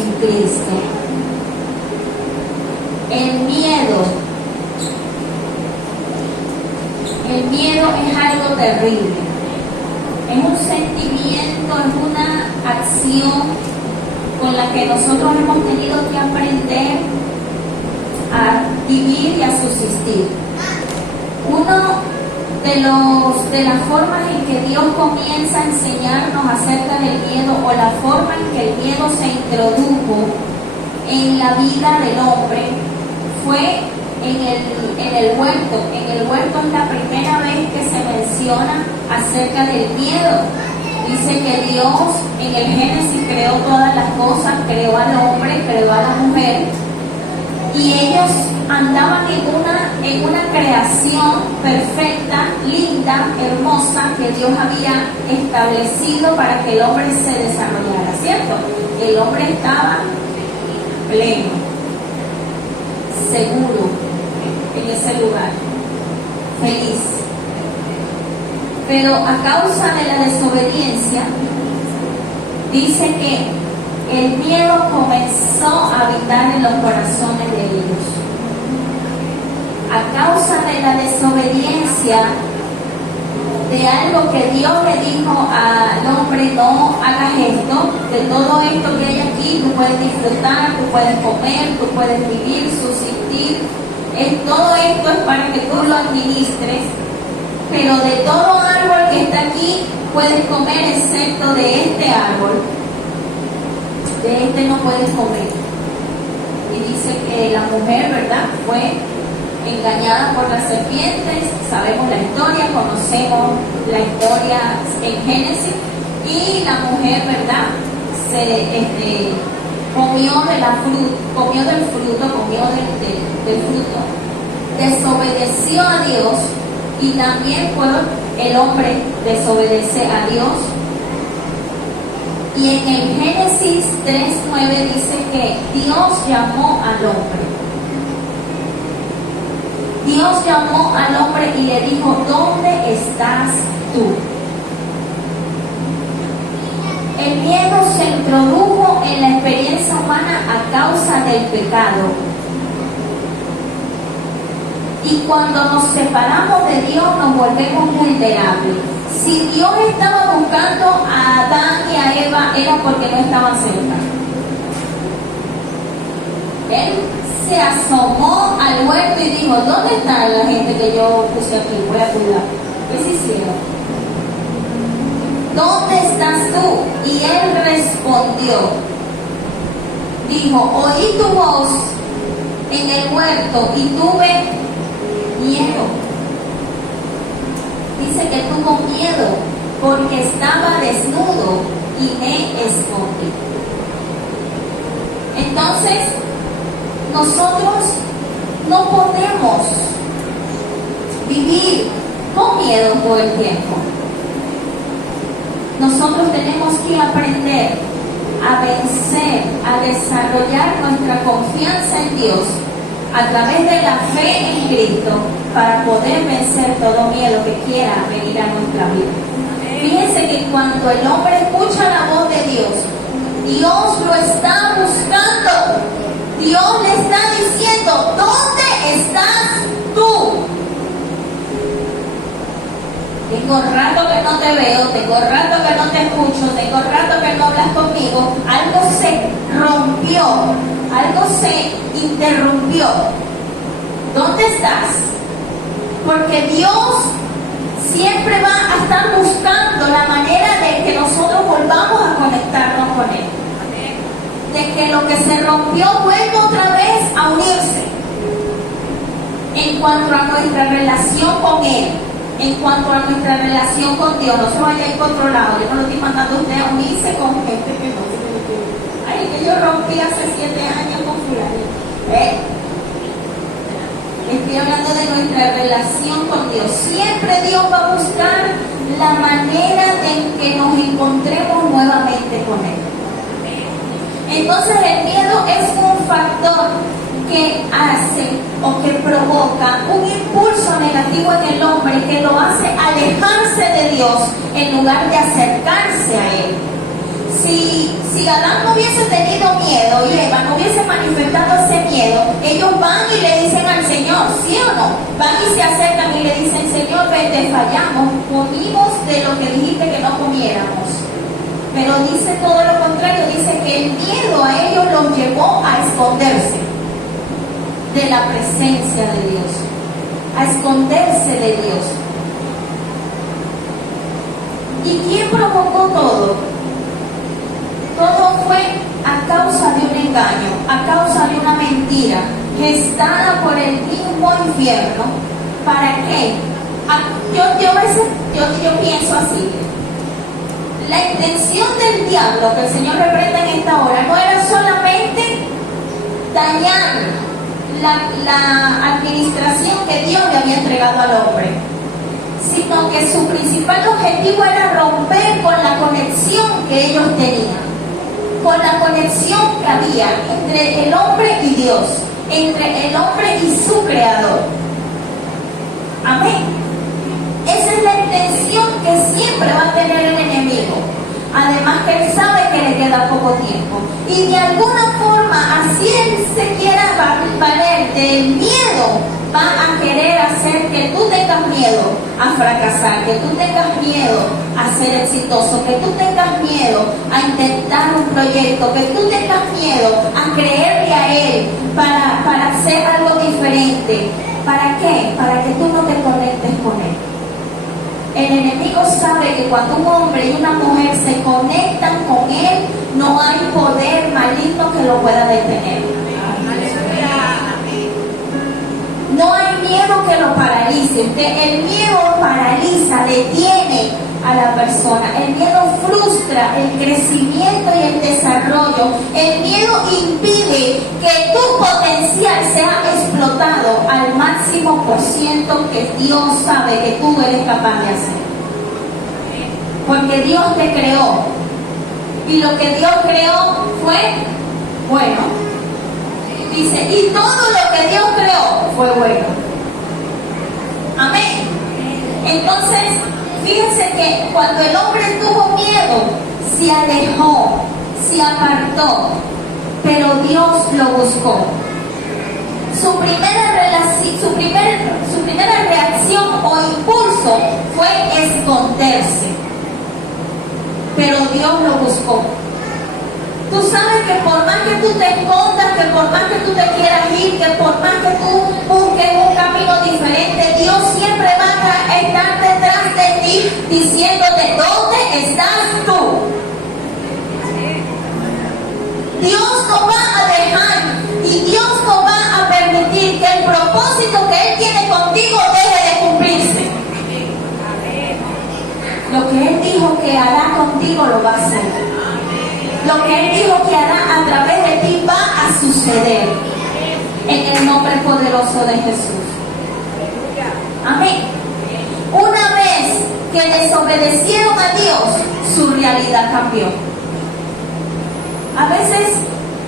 en Cristo. El miedo es algo terrible. Es un sentimiento, es una acción con la que nosotros hemos tenido que aprender a vivir y a subsistir. Uno de las formas en que Dios comienza a enseñarnos acerca del miedo, o la forma en que el miedo se introdujo en la vida del hombre, fue en el huerto. En el huerto es la primera vez que se menciona acerca del miedo. Dice que Dios en el Génesis creó todas las cosas, creó al hombre, creó a la mujer, y ellos andaban en una creación perfecta, linda, hermosa, que Dios había establecido para que el hombre se desarrollara, ¿cierto? El hombre estaba pleno, seguro en ese lugar, feliz. Pero a causa de la desobediencia, dice que el miedo comenzó a habitar en los corazones de ellos. A causa de la desobediencia de algo que Dios le dijo al hombre: no hagas esto, de todo esto que hay aquí, tú puedes disfrutar, tú puedes comer, tú puedes vivir, subsistir, todo esto es para que tú lo administres, pero de todo árbol que está aquí puedes comer excepto de este árbol. De este no puedes comer. Y dice que la mujer, ¿verdad?, fue engañada por las serpientes. Sabemos la historia, conocemos la historia en Génesis. Y la mujer, ¿verdad?, comió del fruto, desobedeció a Dios, y también el hombre desobedece a Dios. Y en el Génesis 3:9 dice que Dios llamó al hombre. Dios llamó al hombre y le dijo: ¿dónde estás tú? El miedo se introdujo en la experiencia humana a causa del pecado. Y cuando nos separamos de Dios nos volvemos vulnerables. Si Dios estaba buscando a Adán y a Eva, era porque no estaban cerca. Él se asomó al huerto y dijo: ¿dónde está la gente que yo puse aquí? Voy a cuidar. ¿Qué se hicieron? ¿Dónde estás tú? Y él respondió, dijo: oí tu voz en el huerto y tuve miedo. Dice que tuvo miedo porque estaba desnudo y me escondí. Entonces, nosotros no podemos vivir con miedo todo el tiempo. Nosotros tenemos que aprender a vencer, a desarrollar nuestra confianza en Dios a través de la fe en Cristo, para poder vencer todo miedo que quiera venir a nuestra vida. Fíjense que cuando el hombre escucha la voz de Dios, Dios lo está buscando. Dios le está diciendo: ¿dónde estás tú? Tengo rato que no te veo, tengo rato que no te escucho, tengo rato que no hablas conmigo. Algo se rompió, algo se interrumpió. ¿Dónde estás? Porque Dios siempre va a estar buscando la manera de que nosotros volvamos a conectarnos con Él. De que lo que se rompió vuelva otra vez a unirse. En cuanto a nuestra relación con Él, en cuanto a nuestra relación con Dios, no se vaya a ir controlado. Yo no lo estoy mandando a usted a unirse con gente que no se quiere. Ay, que yo rompí hace 7 años con fulano. Estoy hablando de nuestra relación con Dios. Siempre Dios va a buscar la manera en que nos encontremos nuevamente con Él. Entonces el miedo es un factor que hace o que provoca un impulso negativo en el hombre, que lo hace alejarse de Dios en lugar de acercarse a Él. Si Adán no hubiese tenido miedo y Eva no hubiese manifestado ese miedo, ellos van y le dicen al Señor, ¿sí o no? Van y se acercan y le dicen, Señor, te fallamos, comimos de lo que dijiste que no comiéramos. Pero dice todo lo contrario, dice que el miedo a ellos los llevó a esconderse de la presencia de Dios, a esconderse de Dios. ¿Y quién provocó todo? Todo fue a causa de un engaño, a causa de una mentira gestada por el mismo infierno. ¿Para qué? Yo pienso así. La intención del diablo que el Señor reprenda en esta hora no era solamente dañar la administración que Dios le había entregado al hombre, sino que su principal objetivo era romper con la conexión que ellos tenían, con la conexión que había entre el hombre y Dios, entre el hombre y su creador. Amén. Esa es la intención que siempre va a tener el enemigo. Además que él sabe que le queda poco tiempo. Y de alguna forma, así él se quiera valer del miedo, va a querer hacer que tú tengas miedo a fracasar, que tú tengas miedo a ser exitoso, que tú tengas miedo a intentar un proyecto, que tú tengas miedo a creerle a él para hacer algo diferente. ¿Para qué? Para que tú no te conectes con él. El enemigo sabe que cuando un hombre y una mujer se conectan con él, no hay poder maligno que lo pueda detener. No hay miedo que lo paralice. El miedo paraliza, detiene a la persona. El miedo frustra el crecimiento y el desarrollo. El miedo impide que tu potencial sea explotado al máximo por ciento que Dios sabe que tú eres capaz de hacer. Porque Dios te creó. Y lo que Dios creó fue bueno. Dice, y todo lo que Dios creó fue bueno. Amén. Entonces, fíjense que cuando el hombre tuvo miedo, se alejó, se apartó, pero Dios lo buscó. Su primera reacción o impulso fue esconderse, pero Dios lo buscó. Tú sabes que por más que tú te escondas, que por más que tú te quieras ir, que por más que tú busques un camino diferente, Dios siempre va a estar detrás de ti diciéndote, ¿dónde estás tú? Dios no va a dejar y Dios no va a permitir que el propósito que Él tiene contigo deje de cumplirse. Lo que Él dijo que hará contigo lo va a hacer. Lo que Él dijo que hará a través de ti va a suceder en el nombre poderoso de Jesús. Amén. Una vez que desobedecieron a Dios, su realidad cambió. A veces,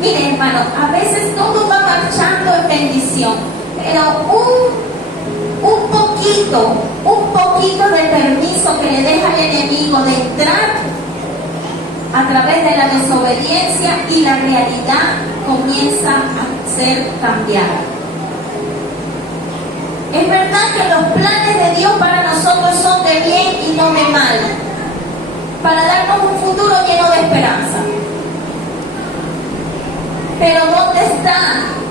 miren hermano, a veces todo va marchando en bendición, pero un poquito de permiso que le deja el enemigo de entrar a través de la desobediencia y la realidad comienza a ser cambiada. Es verdad que los planes de Dios para nosotros son de bien y no de mal, para darnos un futuro lleno de esperanza. Pero ¿dónde está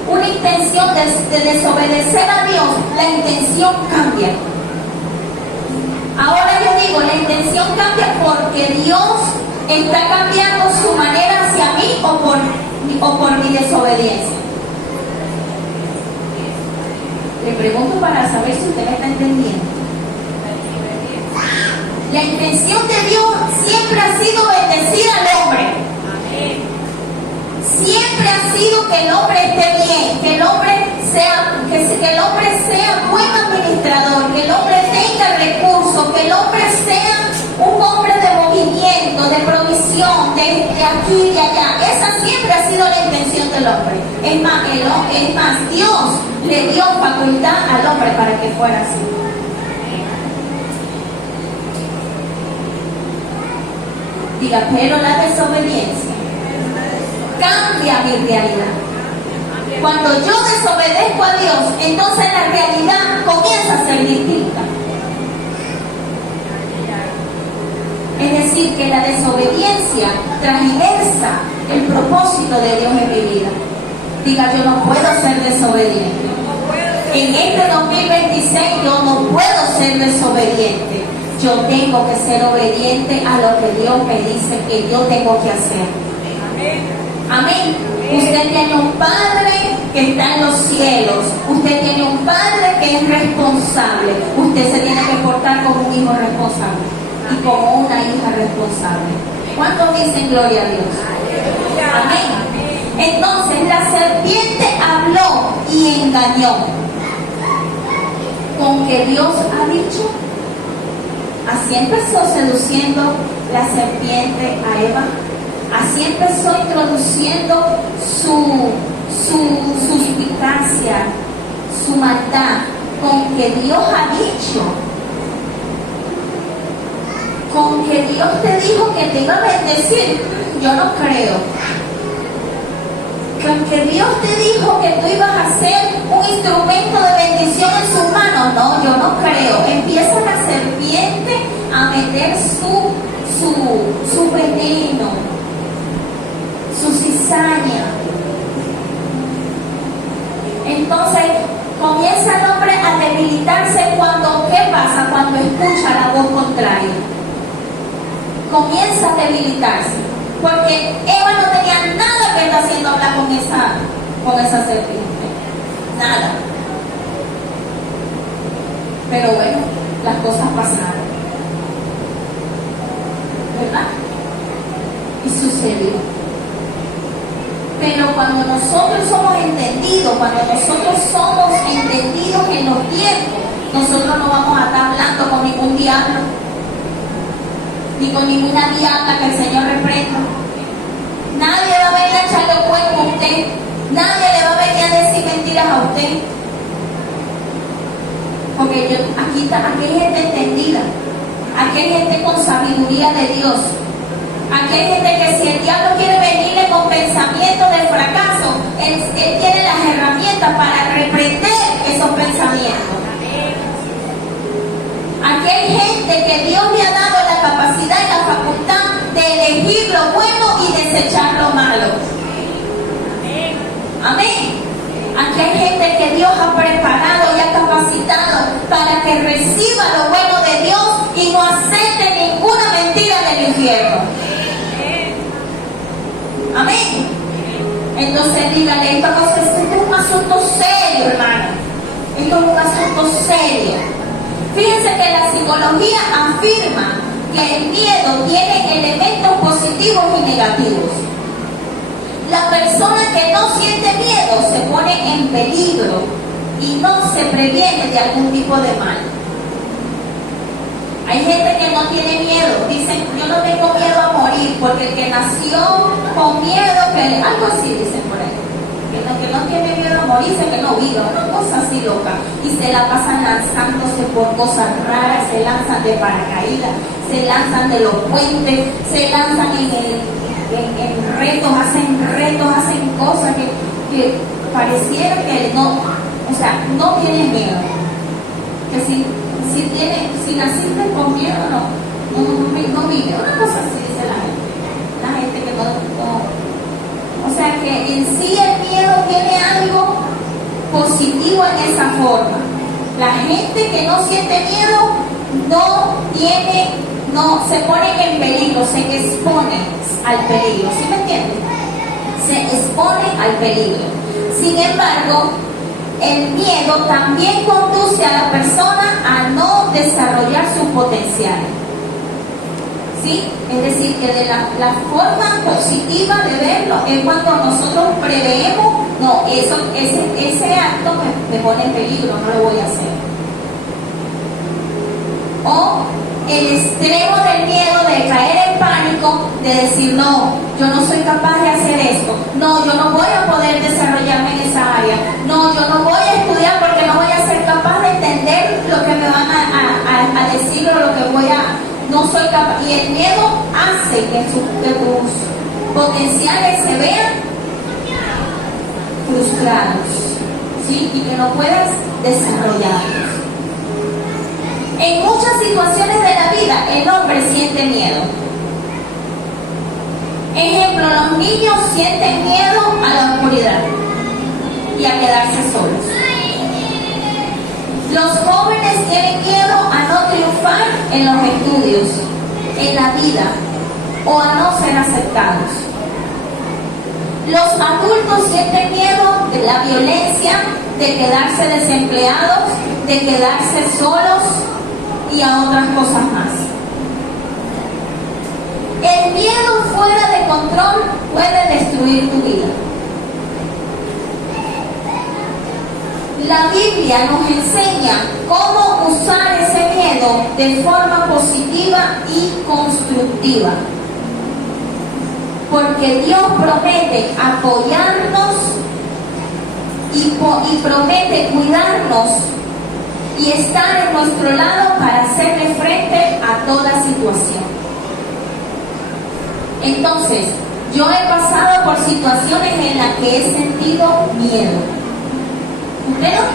una intención de desobedecer a Dios? La intención cambia. Ahora yo digo, la intención cambia porque Dios está cambiando su manera hacia mí o por mi desobediencia. Le pregunto para saber si usted me está entendiendo. La intención de Dios siempre ha sido bendecir al hombre. Siempre ha sido que el hombre esté bien, que el hombre sea buen administrador, que el hombre tenga recursos, que el hombre sea un hombre de movimiento, de provisión, de aquí y de allá. Esa siempre ha sido la intención del hombre. Es más, Dios le dio facultad al hombre para que fuera así. Diga, pero la desobediencia cambia mi realidad. Cuando yo desobedezco a Dios, entonces la realidad comienza a ser distinta. Es decir, que la desobediencia transversa el propósito de Dios en mi vida. Diga, yo no puedo ser desobediente. En este 2026 yo no puedo ser desobediente. Yo tengo que ser obediente a lo que Dios me dice que yo tengo que hacer. Amén. Usted tiene un Padre que está en los cielos. Usted tiene un Padre que es responsable. Usted se tiene que portar como un hijo responsable y como una hija responsable. ¿Cuántos dicen gloria a Dios? Amén. Entonces la serpiente habló y engañó. ¿Con que Dios ha dicho? Así empezó seduciendo la serpiente a Eva. Así empezó introduciendo su suspicacia, su maldad, con que Dios ha dicho, con que Dios te dijo que te iba a bendecir. Yo no creo. Con que Dios te dijo que tú ibas a ser un instrumento de bendición en sus manos. No, yo no creo. Empieza la serpiente a meter su veneno, su cizaña. Entonces comienza el hombre a debilitarse cuando, ¿qué pasa? Cuando escucha la voz contraria. Comienza a debilitarse. Porque Eva no tenía nada que estar haciendo hablar con esa serpiente. Nada. Pero bueno, las cosas pasaron. ¿Verdad? Y sucedió. Pero cuando nosotros somos entendidos, cuando nosotros somos entendidos en los tiempos, nosotros no vamos a estar hablando con ningún diablo, ni con ninguna diabla que el Señor reprenda. Nadie va a venir a echarle cuerpo a usted. Nadie le va a venir a decir mentiras a usted. Porque aquí hay gente entendida. Aquí hay gente con sabiduría de Dios. Aquí hay gente que si el diablo quiere venirle con pensamientos de fracaso, él tiene las herramientas para reprender esos pensamientos. Aquí hay gente que Dios le ha dado la capacidad y la facultad de elegir lo bueno y desechar lo malo. Amén. Aquí hay gente que Dios ha preparado y ha capacitado para que reciba lo bueno de Dios y no acepte ninguna mentira del infierno. Amén. Entonces dígale, esto es un asunto serio, hermano. Esto es un asunto serio. Fíjense que la psicología afirma que el miedo tiene elementos positivos y negativos. La persona que no siente miedo se pone en peligro y no se previene de algún tipo de mal. Hay gente que no tiene miedo, dicen, yo no tengo miedo a morir, porque el que nació con miedo, algo así dicen por ahí. Que no tiene miedo a morirse, que no viva, una cosa así loca. Y se la pasan lanzándose por cosas raras, se lanzan de paracaídas, se lanzan de los puentes, se lanzan en retos, hacen cosas que pareciera que no, o sea, no tienen miedo. Que si naciste con miedo, no vive, una cosa así dice la gente que no. O sea que en sí el miedo tiene algo positivo en esa forma. La gente que no siente miedo no se pone en peligro, se expone al peligro. ¿Sí me entienden? Se expone al peligro. Sin embargo, el miedo también conduce a la persona a no desarrollar sus potenciales. ¿Sí? Es decir, que de la forma positiva de verlo es cuando nosotros preveemos, no, ese acto me pone en peligro, no lo voy a hacer. O el extremo del miedo de caer en pánico, de decir, no, yo no soy capaz de hacer esto, no, yo no voy a poder desarrollarme en esa área, no, yo no voy a estudiar porque no voy a ser capaz de entender lo que me van a decir o lo que no soy capaz. Y el miedo hace que tus potenciales se vean frustrados, ¿sí? Y que no puedas desarrollarlos. En muchas situaciones de la vida el hombre siente miedo. Ejemplo, los niños sienten miedo a la oscuridad y a quedarse solos. Los jóvenes tienen miedo a no triunfar en los estudios, en la vida, o a no ser aceptados. Los adultos sienten miedo de la violencia, de quedarse desempleados, de quedarse solos y a otras cosas más. El miedo fuera de control puede destruir tu vida. La Biblia nos enseña cómo usar ese miedo de forma positiva y constructiva. Porque Dios promete apoyarnos y promete cuidarnos y estar en nuestro lado para hacerle frente a toda situación. Entonces, yo he pasado por situaciones en las que he sentido miedo. ¿Usted no?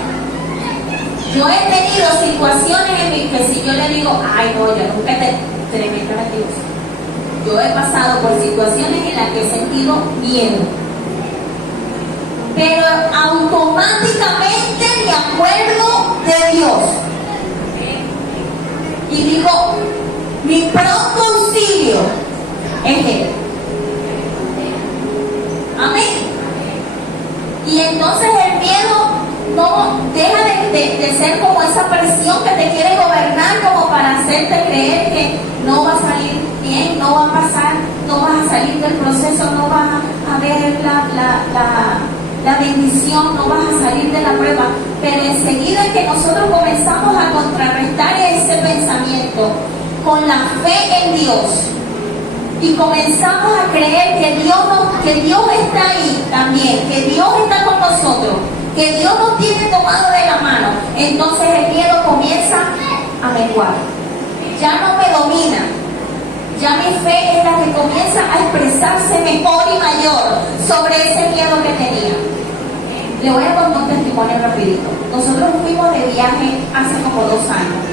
Yo he tenido situaciones en las que si yo le digo, ay no, yo nunca te metas a Dios. Yo he pasado por situaciones en las que he sentido miedo. Pero automáticamente me acuerdo de Dios. Y digo, mi pronto auxilio es Él. Amén. Y entonces el miedo no deja de ser como esa presión que te quiere gobernar, como para hacerte creer que no va a salir bien, no va a pasar, no vas a salir del proceso, no vas a ver la bendición, no vas a salir de la prueba. Pero enseguida que nosotros comenzamos a contrarrestar ese pensamiento con la fe en Dios y comenzamos a creer que Dios está ahí también, que Dios está con nosotros, que Dios nos tiene tomado de la mano, entonces el miedo comienza a menguar. Ya no me domina, ya mi fe es la que comienza a expresarse mejor y mayor sobre ese miedo que tenía. Le voy a contar un testimonio rapidito. Nosotros fuimos de viaje hace como 2 años.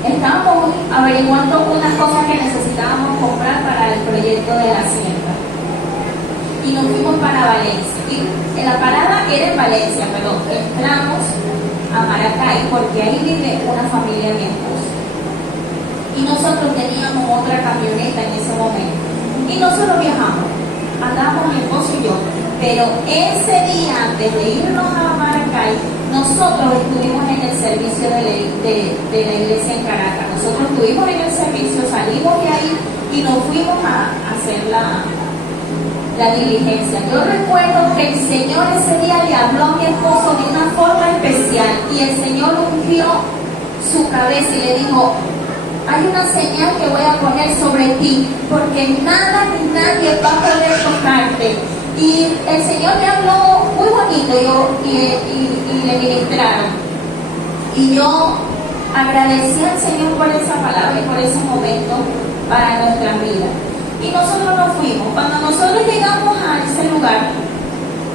Estábamos averiguando unas cosas que necesitábamos comprar para el proyecto de la hacienda. Y nos fuimos para Valencia. Y la parada era en Valencia, pero entramos a Maracay porque ahí vive una familia de mi esposo. Y nosotros teníamos otra camioneta en ese momento. Y nosotros viajamos. Andábamos mi esposo y yo. Pero ese día, antes de irnos a Maracay, nosotros estuvimos en el servicio de la iglesia en Caracas. Nosotros estuvimos en el servicio, salimos de ahí y nos fuimos a hacer la diligencia. Yo recuerdo que el Señor ese día le habló a mi esposo de una forma especial y el Señor ungió su cabeza y le dijo: hay una señal que voy a poner sobre ti, porque nada ni nadie va a poder tocarte. Y el Señor le habló muy bonito y le ministraron. Y yo agradecí al Señor por esa palabra y por ese momento para nuestra vida. Y nosotros nos fuimos. Cuando nosotros llegamos a ese lugar,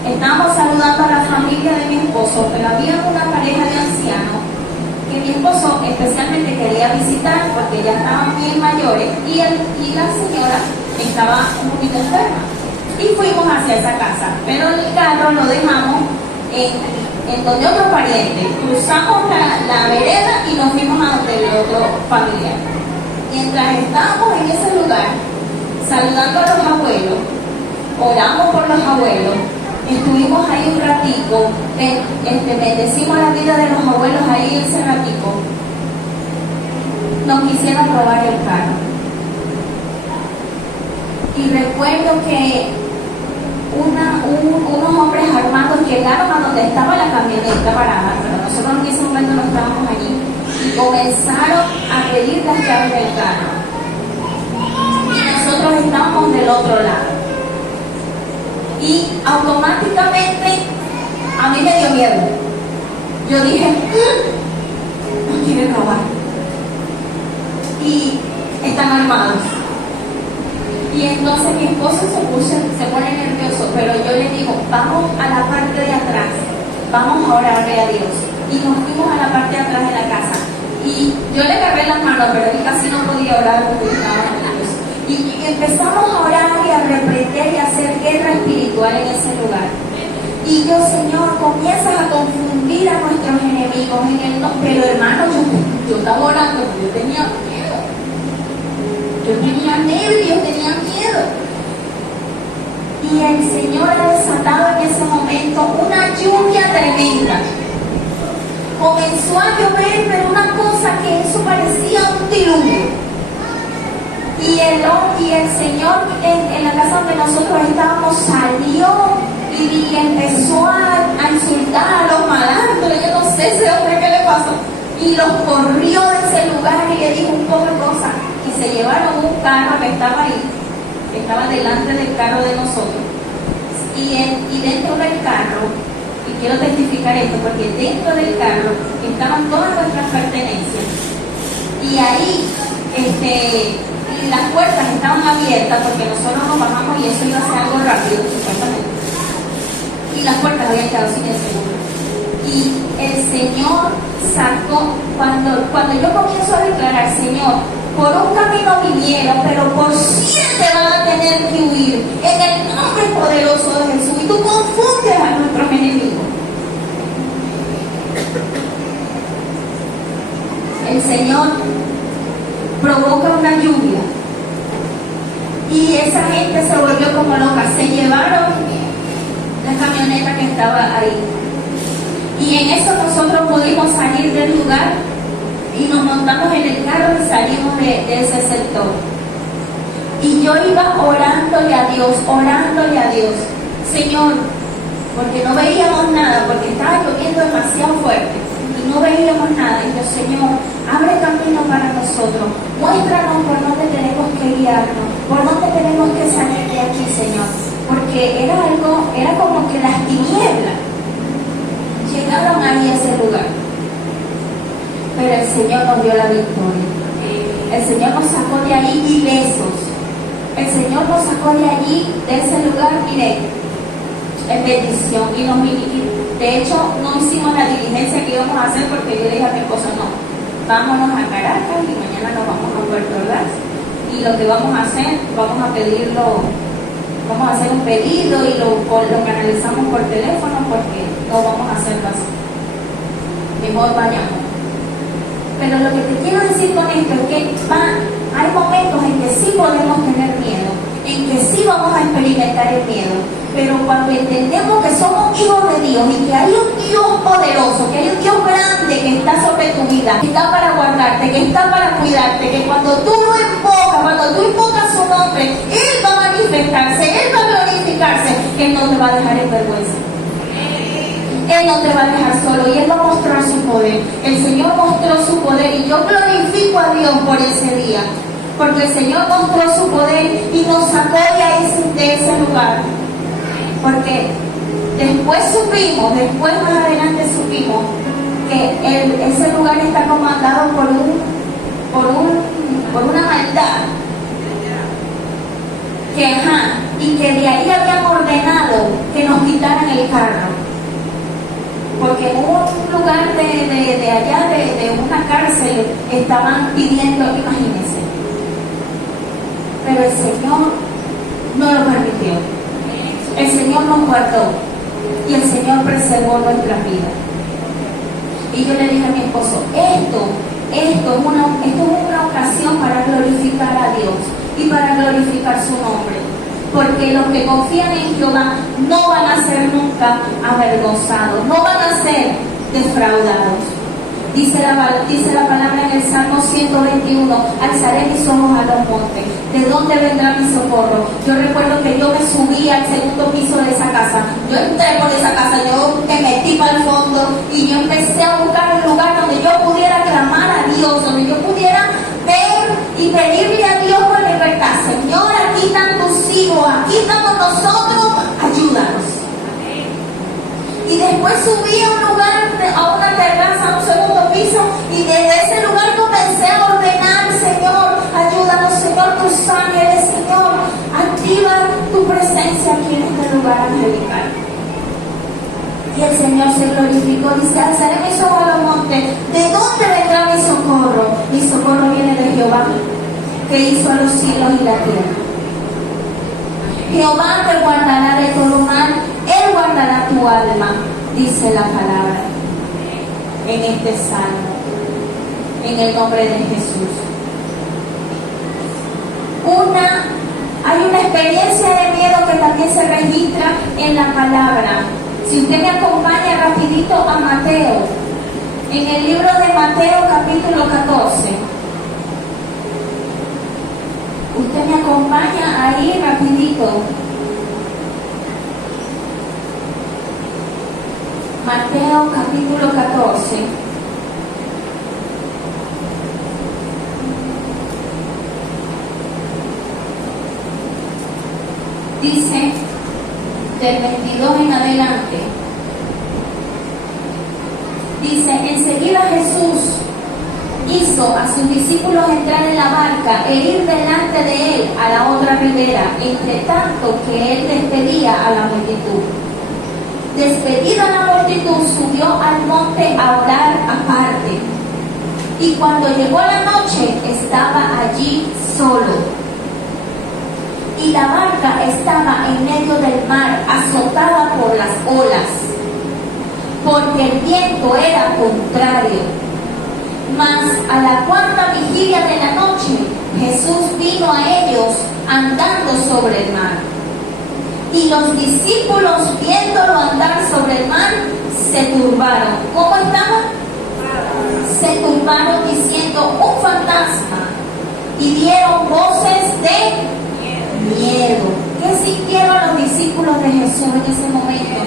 estábamos saludando a la familia de mi esposo, pero había una pareja de ancianos que mi esposo especialmente quería visitar porque ya estaban bien mayores y la señora estaba un poquito enferma. Y fuimos hacia esa casa, pero el carro lo dejamos en donde otro pariente. Cruzamos la vereda y nos fuimos a donde el otro familiar. Mientras estábamos en ese lugar, saludando a los abuelos, oramos por los abuelos, estuvimos ahí un ratico, bendecimos la vida de los abuelos ahí ese ratico. Nos quisieron robar el carro. Y recuerdo que unos hombres armados llegaron a donde estaba la camioneta parada, pero nosotros en ese momento no estábamos allí, y comenzaron a pedir las llaves del carro. Y nosotros estábamos del otro lado. Y automáticamente a mí me dio miedo. Yo dije, nos quieren robar. Y están armados. Y entonces mi esposo se pone nervioso, pero yo le digo, vamos a la parte de atrás, vamos a orarle a Dios. Y nos fuimos a la parte de atrás de la casa. Y yo le agarré las manos, pero él casi no podía orar porque estaba nervioso. Y empezamos a orar y a reprender y a hacer guerra espiritual en ese lugar. Y yo, Señor, comienzas a confundir a nuestros enemigos pero hermano, yo estaba orando, yo tenía miedo. Yo tenía nervios, tenía miedo. Y el Señor ha desatado en ese momento una lluvia tremenda. Comenzó a llover, pero una cosa que eso parecía un diluvio. Y el Señor en la casa donde nosotros estábamos salió y empezó a insultar a los malandros. Yo no sé ese hombre qué le pasó. Y los corrió de ese lugar y le dijo un poco de cosas. Y se llevaron un carro que estaba ahí, que estaba delante del carro de nosotros. Y dentro del carro, y quiero testificar esto, porque dentro del carro estaban todas nuestras pertenencias. Y ahí, las puertas estaban abiertas porque nosotros nos bajamos y eso iba a ser algo rápido, supuestamente. Y las puertas habían quedado sin el seguro. Y el Señor sacó, cuando yo comienzo a declarar, Señor, por un camino vinieron, pero por 7 van a tener que huir, en el nombre poderoso de Jesús. Y tú confundes a nuestros enemigos. El Señor provoca una lluvia y esa gente se volvió como loca. Se llevaron la camioneta que estaba ahí y en eso nosotros pudimos salir del lugar y nos montamos en el carro y salimos de ese sector. Y yo iba orándole a Dios, Señor, porque no veíamos nada, porque estaba lloviendo demasiado fuerte y no veíamos nada. Y yo, Señor, abre camino para nosotros, muéstranos por dónde tenemos que guiarnos, por dónde tenemos que salir de aquí, Señor, porque era como que las tinieblas llegaron ahí a ese lugar, pero el Señor nos dio la victoria. El Señor nos sacó de ahí ilesos. El Señor nos sacó de allí, de ese lugar, mire, en bendición. Y de hecho, no hicimos la diligencia que íbamos a hacer porque yo le dije a mi esposo, no, vámonos a Caracas y mañana nos vamos a Puerto Ordaz. Y lo que vamos a hacer, vamos a hacer un pedido y lo canalizamos por teléfono porque no vamos a hacerlo así. Mejor vayamos. Pero lo que te quiero decir con esto es que hay momentos en que sí podemos tener miedo, en que sí vamos a experimentar el miedo, pero cuando entendemos que somos hijos de Dios y que hay un Dios poderoso, que hay un Dios grande que está sobre tu vida, que está para guardarte, que está para cuidarte, que cuando tú invocas su nombre, Él va a manifestarse, Él va a glorificarse, que Él no te va a dejar en vergüenza. Él no te va a dejar solo y Él va a mostrar su poder. El Señor mostró su poder y yo glorifico a Dios por ese día, porque el Señor mostró su poder y nos sacó de ese lugar. Porque después más adelante supimos que ese lugar está comandado por una maldad. Y que de ahí habían ordenado que nos quitaran el carro. Porque en un lugar de allá, de una cárcel, estaban pidiendo, imagínense. Pero el Señor no lo permitió. El Señor nos guardó y el Señor preservó nuestras vidas. Y yo le dije a mi esposo, esto es una ocasión para glorificar a Dios y para glorificar su nombre. Porque los que confían en Jehová no van a ser nunca avergonzados, no van a ser defraudados. Dice la palabra en el Salmo 121, alzaré mis ojos a los montes, ¿de dónde vendrá mi socorro? Yo recuerdo que yo me subí al segundo piso de esa casa, yo entré por esa casa, yo me metí para el fondo y yo empecé a buscar un lugar donde yo pudiera clamar a Dios, donde yo pudiera ver y pedirle a Dios por libertad. Señor, aquí están tus hijos, aquí estamos nosotros, ayúdanos. Y después subí a un lugar, a una terraza, a un segundo piso, y desde ese lugar comencé a ordenar, Señor, ayúdanos Señor, tus ángeles, Señor, activa tu presencia aquí en este lugar angelical. Y el Señor se glorificó, dice, alzaré mis ojos a los montes, ¿de dónde vendrá mi socorro? Mi socorro viene de Jehová, que hizo a los cielos y la tierra. Jehová te guardará de todo mal, Él guardará tu alma, dice la palabra en este salmo, en el nombre de Jesús. Hay una experiencia de miedo que también se registra en la palabra. Si usted me acompaña rapidito a Mateo, en el libro de Mateo capítulo 14, usted me acompaña ahí rapidito. Mateo capítulo 14. Dice, del 22 en adelante, dice, enseguida Jesús hizo a sus discípulos entrar en la barca e ir delante de él a la otra ribera, entre tanto que él despedía a la multitud. Despedida la multitud, subió al monte a orar aparte. Y cuando llegó la noche, estaba allí solo. Y la barca estaba en medio del mar, azotada por las olas, porque el viento era contrario. Mas a la cuarta vigilia de la noche, Jesús vino a ellos andando sobre el mar. Y los discípulos, viéndolo andar sobre el mar, se turbaron. ¿Cómo estaban? Se turbaron diciendo, un fantasma. Y dieron voces de miedo. ¿Qué sintieron los discípulos de Jesús en ese momento?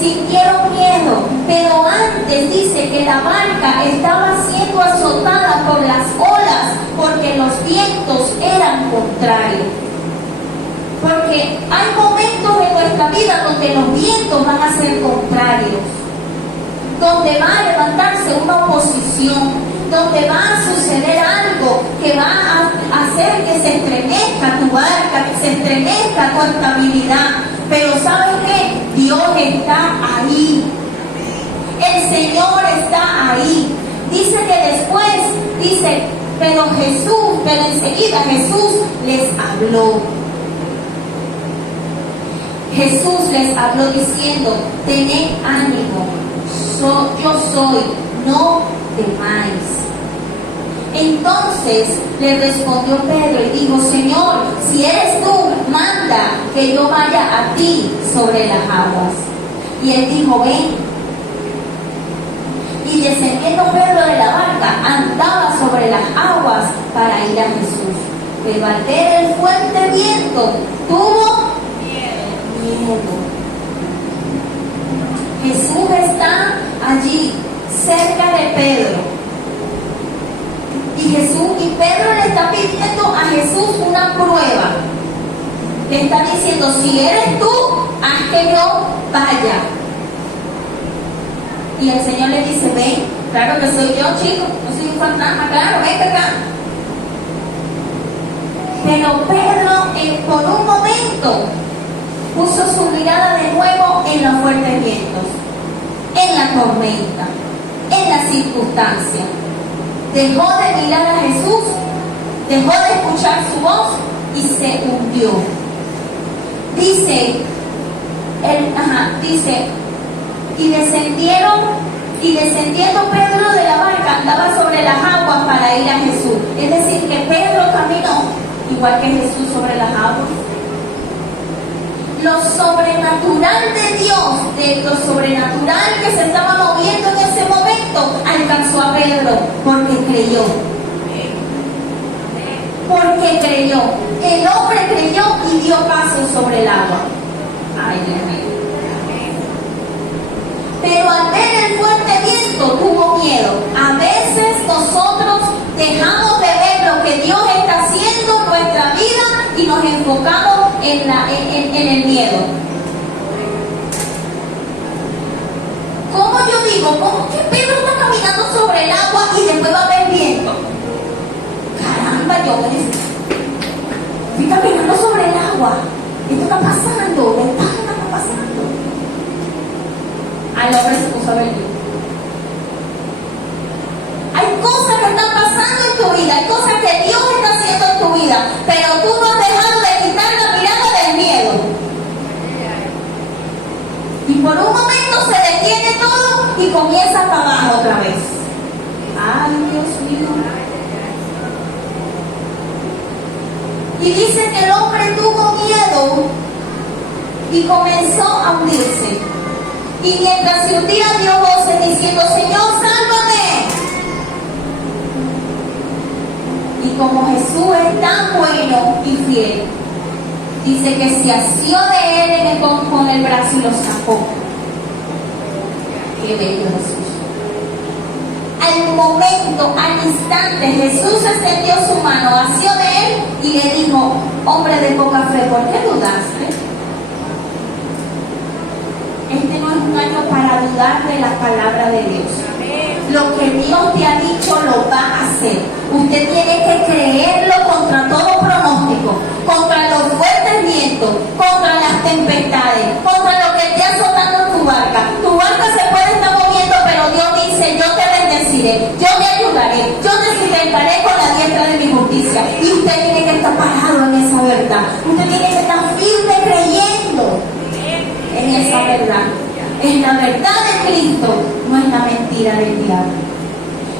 Sintieron miedo, pero antes dice que la barca estaba siendo azotada por las olas porque los vientos eran contrarios. Porque hay momentos en nuestra vida donde los vientos van a ser contrarios, donde va a levantarse una oposición, donde va a suceder algo que va a hacer que se estremezca tu barca, que se estremezca tu estabilidad. Pero ¿saben qué? Dios está ahí. El Señor está ahí. Dice que después, pero enseguida Jesús les habló. Jesús les habló diciendo, tened ánimo, yo soy, no temáis. Entonces le respondió Pedro y dijo, Señor, si eres tú, manda que yo vaya a ti sobre las aguas. Y él dijo, ven. Y descendiendo Pedro de la barca, andaba sobre las aguas para ir a Jesús. Pero al ver el fuerte viento, tuvo miedo. Jesús está allí, cerca de Pedro. Y Pedro le está pidiendo a Jesús una prueba. Le está diciendo, si eres tú, haz que yo vaya. Y el Señor le dice, ven. Claro que soy yo, chico, no soy un fantasma, claro, ven acá. Pero Pedro, por un momento, puso su mirada de nuevo en los fuertes vientos, en la tormenta, en la circunstancia. Dejó de mirar a Jesús, dejó de escuchar su voz y se hundió. Dice, y descendiendo Pedro de la barca, andaba sobre las aguas para ir a Jesús. Es decir, que Pedro caminó igual que Jesús sobre las aguas. Lo sobrenatural de Dios, de lo sobrenatural que se estaba moviendo en ese momento, alcanzó a Pedro porque creyó. Porque creyó. El hombre creyó y dio paso sobre el agua. Ay, Dios mío. Pero al ver el fuerte viento tuvo miedo. A veces nosotros dejamos de ver lo que Dios está haciendo en nuestra vida y nos enfocamos en el miedo. ¿Cómo yo digo? ¿Cómo que Pedro está caminando sobre el agua y después va a haber viento? Caramba, yo caminando sobre el agua. Esto está pasando, ¿qué está pasando? Al hombre se puso a ver. Hay cosas que están pasando en tu vida, hay cosas que Dios está haciendo en tu vida, pero tú no has dejado de quitar la mirada del miedo. Y por un momento se detiene todo y comienza para abajo otra vez. Ay, Dios mío. Y dice que el hombre tuvo miedo y comenzó a hundirse. Y mientras se hundía dio voces diciendo: Señor, sálvame. Y como Jesús es tan bueno y fiel, dice que se asió de él con el brazo y lo sacó. Qué bello Jesús. Al momento, al instante, Jesús extendió su mano, asió de él y le dijo: hombre de poca fe, ¿por qué dudaste? Este no es un año para dudar de la palabra de Dios. Lo que Dios te ha dicho lo va a hacer. Usted tiene que creerlo contra todo pronóstico, contra los fuertes vientos, contra las tempestades, contra lo que esté azotando en tu barca. Tu barca se puede estar moviendo, pero Dios dice: yo te bendeciré, yo te ayudaré, yo te sustentaré con la diestra de mi justicia. Y usted tiene que estar parado en esa verdad. Usted tiene que estar firme creyendo en esa verdad. Es la verdad de Cristo, no es la mentira del diablo.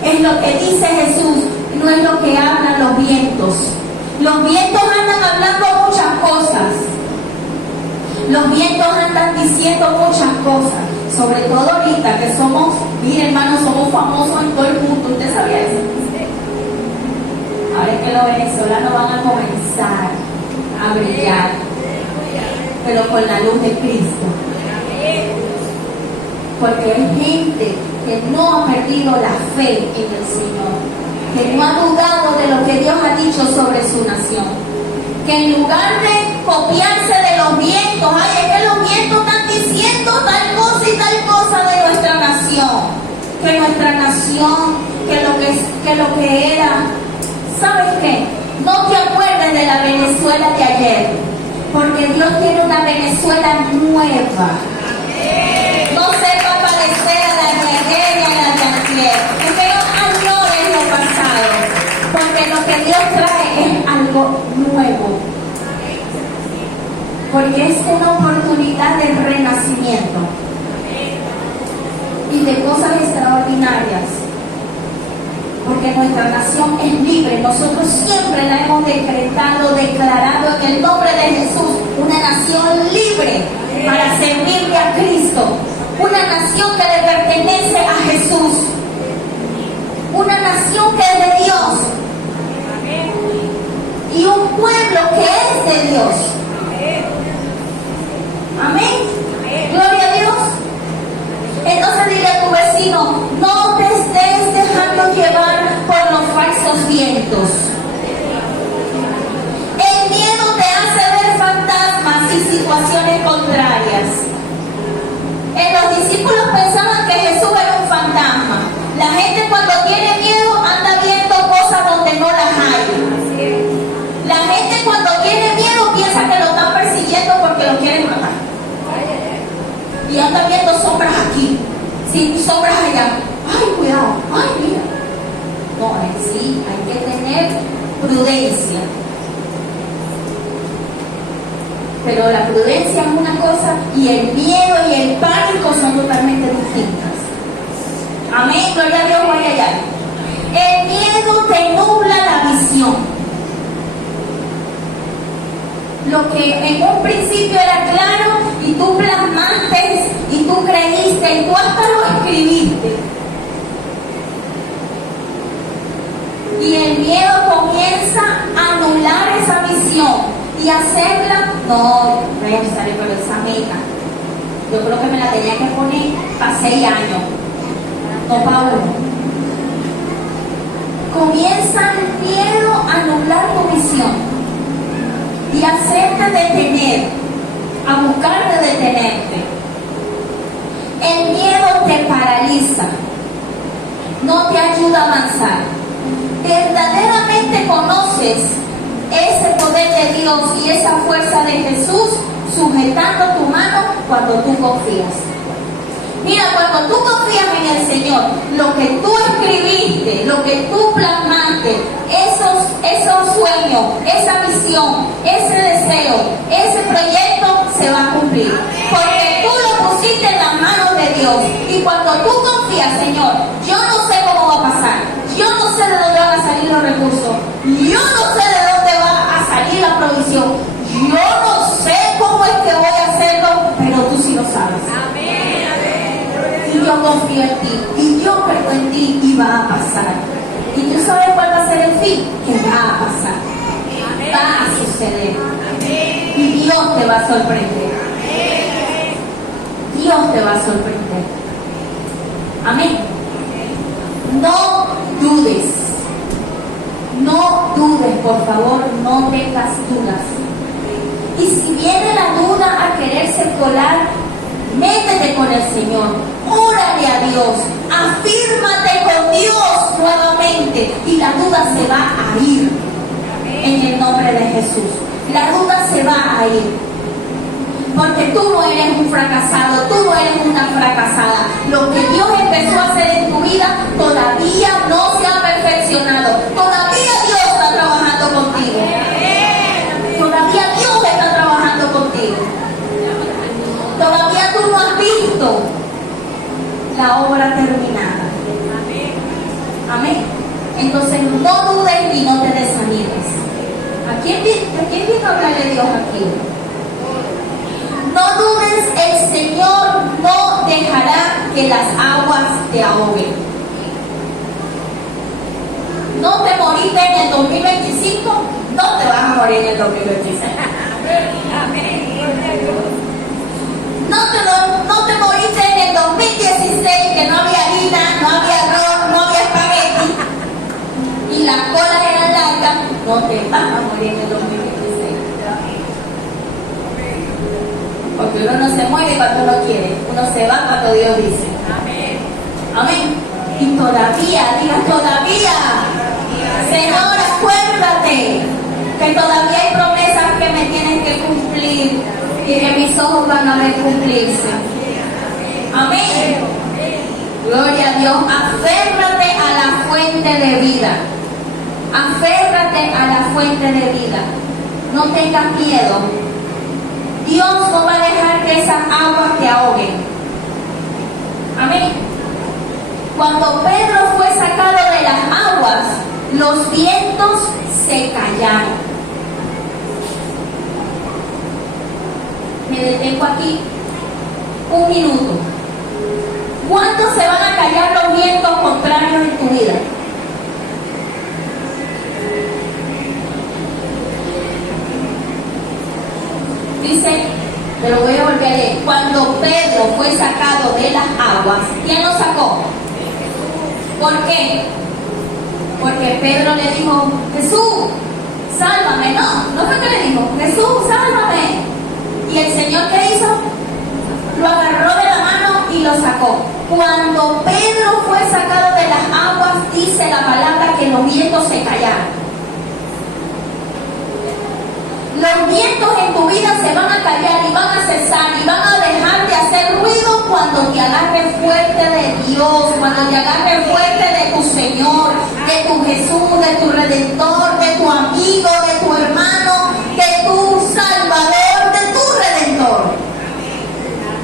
Es lo que dice Jesús, no es lo que hablan los vientos. Los vientos andan hablando muchas cosas. Los vientos andan diciendo muchas cosas. Sobre todo ahorita que somos, mire hermano, somos famosos en todo el mundo. ¿Usted sabía eso? Ahora es que los venezolanos van a comenzar a brillar, pero con la luz de Cristo. Porque hay gente que no ha perdido la fe en el Señor, que no ha dudado de lo que Dios ha dicho sobre su nación, que en lugar de copiarse de los vientos, ay, es que los vientos están diciendo tal cosa y tal cosa de nuestra nación, que lo que era, ¿sabes qué? No te acuerdes de la Venezuela de ayer, porque Dios tiene una Venezuela nueva. No se va a parecer a la de ayer y a la de antier. Usted no añore lo pasado, porque lo que Dios trae es algo nuevo. Porque es una oportunidad de renacimiento y de cosas extraordinarias. Porque nuestra nación es libre. Nosotros siempre la hemos decretado, declarado en el nombre de Jesús, una nación libre para servirle a Cristo. Una nación que le pertenece a Jesús. Una nación que es de Dios. Y un pueblo que es de Dios. Amén. Gloria a Dios. Entonces dile a tu vecino: no te estés dejando llevar por los falsos vientos. El miedo te hace ver fantasmas y situaciones contrarias. Los discípulos pensaban que Jesús era un fantasma. La gente cuando tiene miedo anda viendo cosas donde no las hay. La gente cuando tiene miedo piensa que lo están persiguiendo porque lo quieren matar. Y anda viendo sombras aquí, sí, sombras allá. Ay, cuidado, ay, mira. No, sí, hay que tener prudencia. Pero la prudencia es una cosa y el miedo y el pánico son totalmente distintas. Amén, gloria a Dios, vaya allá. El miedo te nubla la visión. Lo que en un principio era claro y tú plasmaste y tú creíste y tú hasta lo escribiste. Y el miedo comienza a anular esa visión y hacerla, no, sale por esa meta. Yo creo que me la tenía que poner para 6 años, no para 1. Comienza el miedo a anular tu visión y hacerte detener, a buscar de detenerte. El miedo te paraliza, no te ayuda a avanzar. Verdaderamente conoces ese poder de Dios y esa fuerza de Jesús sujetando tu mano cuando tú confías. Mira, cuando tú confías en el Señor, lo que tú escribiste, lo que tú plasmaste, esos sueños, esa visión, ese deseo, ese proyecto se va a cumplir. Porque tú lo pusiste en las manos de Dios. Y cuando tú confías, Señor, yo no sé cómo va a pasar, yo no sé de dónde van a salir los recursos, yo no sé de dónde va a salir la provisión, yo no sé cómo es que voy a hacerlo, pero tú sí lo sabes. Y yo confío en ti, y yo creo en ti, y va a pasar. Y tú sabes cuál va a ser el fin, que va a pasar, va a suceder, y Dios te va a sorprender. Dios te va a sorprender. Amén. No dudes. No dudes, por favor, no tengas dudas. Y si viene la duda a quererse colar, métete con el Señor, órale a Dios, afírmate con Dios nuevamente y la duda se va a ir en el nombre de Jesús. La duda se va a ir. Porque tú no eres un fracasado, tú no eres una fracasada. Lo que Dios empezó a hacer en tu vida todavía no se ha perfeccionado. Todavía Dios está trabajando contigo. Todavía Dios está trabajando contigo. Todavía tú no has visto la obra terminada. Amén. Entonces no dudes y no te desanimes. ¿A quién vino a hablar de Dios aquí? No dudes, el Señor no dejará que las aguas te ahoguen. No te moriste en el 2025, no te vas a morir en el 2026. No te moriste en el 2016, que no había harina, no había arroz, no había espagueti, y las colas eran largas, no te vas a morir en el 2026. Porque uno no se mueve cuando uno quiere, uno se va cuando Dios dice. Amén. Amén. Y todavía, diga todavía. Señor, acuérdate que todavía hay promesas que me tienen que cumplir y que mis ojos van a ver cumplirse. Amén. Gloria a Dios. Aférrate a la fuente de vida. Aférrate a la fuente de vida. No tengas miedo. Dios no va a dejar que esas aguas te ahoguen. Amén. Cuando Pedro fue sacado de las aguas, los vientos se callaron. Me detengo aquí un minuto. ¿Cuándo se van a callar los vientos contrarios en tu vida? Dice, pero voy a volver a leer. Cuando Pedro fue sacado de las aguas, ¿quién lo sacó? ¿Por qué? Porque Pedro le dijo, Jesús, sálvame. No fue que le dijo, Jesús, sálvame. Y el Señor, ¿qué hizo? Lo agarró de la mano y lo sacó. Cuando Pedro fue sacado de las aguas, dice la palabra que los vientos se callaron. Los vientos en tu vida se van a callar y van a cesar y van a dejar de hacer ruido cuando te agarres fuerte de Dios, cuando te agarres fuerte de tu Señor, de tu Jesús, de tu Redentor, de tu amigo, de tu hermano, de tu Salvador, de tu Redentor.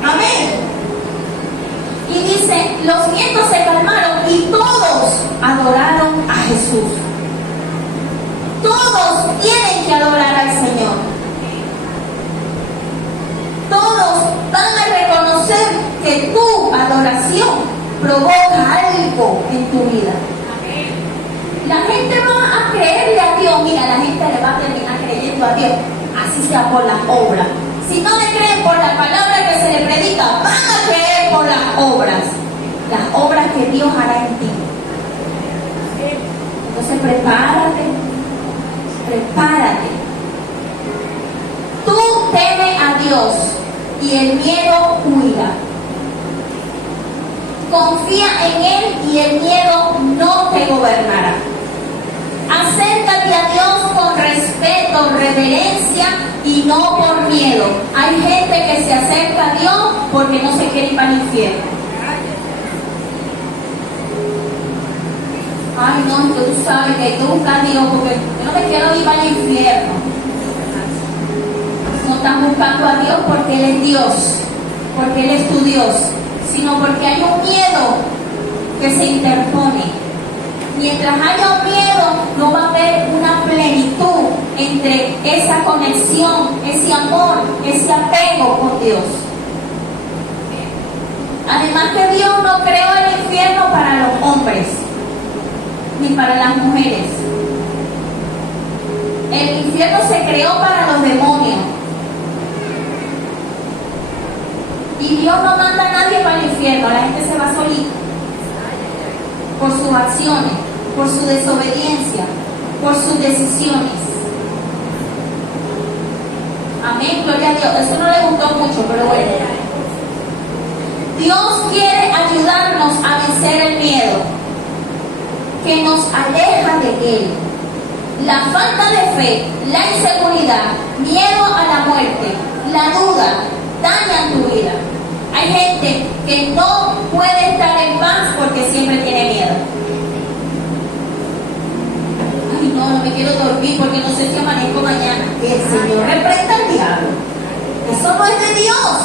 Amén. Y dice, los vientos se calmaron y todos adoraron a Jesús. Todos tienen que adorar al Señor. Todos van a reconocer que tu adoración provoca algo en tu vida. La gente va a creerle a Dios. Mira, la gente le va a terminar creyendo a Dios, así sea por las obras. Si no le creen por la palabra que se le predica, van a creer por las obras que Dios hará en ti. Entonces prepárate. Tú teme a Dios y el miedo huirá. Confía en Él y el miedo no te gobernará. Acércate a Dios con respeto, reverencia y no por miedo. Hay gente que se acerca a Dios porque no se quiere ir para el infierno. Ay, no, tú sabes que tú buscas a Dios porque yo no me quiero ir para el infierno. No están buscando a Dios porque Él es Dios, porque Él es tu Dios, sino porque hay un miedo que se interpone. Mientras haya un miedo, no va a haber una plenitud entre esa conexión, ese amor, ese apego con Dios. Además que Dios no creó el infierno para los hombres, ni para las mujeres. El infierno se creó para los demonios. Y Dios no manda a nadie para el infierno, la gente se va solita. Por sus acciones, por su desobediencia, por sus decisiones. Amén, gloria a Dios. Eso no le gustó mucho, pero bueno. Dios quiere ayudarnos a vencer el miedo que nos aleja de Él. La falta de fe, la inseguridad, miedo a la muerte, la duda, dañan tu vida. Hay gente que no puede estar en paz porque siempre tiene miedo. Ay, no me quiero dormir porque no sé si amanezco mañana. El Señor reprenda al diablo. Eso no es de Dios.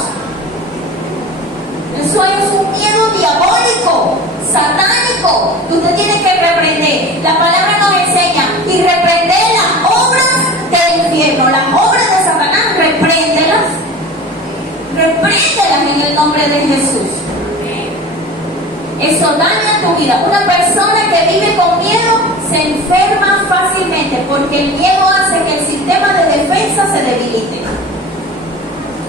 Eso es un miedo diabólico, satánico, que usted tiene que reprender. La palabra nos enseña y reprender las obras del infierno, las obras de Satanás, repréndelas. Repréndelas en el nombre de Jesús. Eso daña tu vida. Una persona que vive con miedo se enferma fácilmente porque el miedo hace que el sistema de defensa se debilite.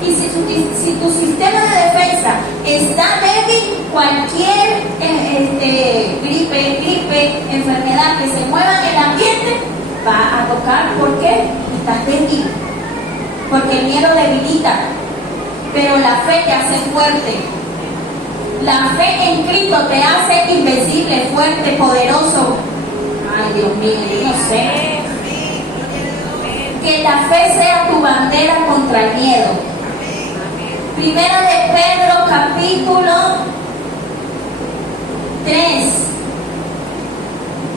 Y si tu sistema de defensa está débil, cualquier gripe, enfermedad que se mueva en el ambiente va a tocar. ¿Por qué? Estás débil. Porque el miedo debilita. Pero la fe te hace fuerte. La fe en Cristo te hace invencible, fuerte, poderoso. Ay, Dios mío, yo no sé. Que la fe sea tu bandera contra el miedo. Primera de Pedro, capítulo 3.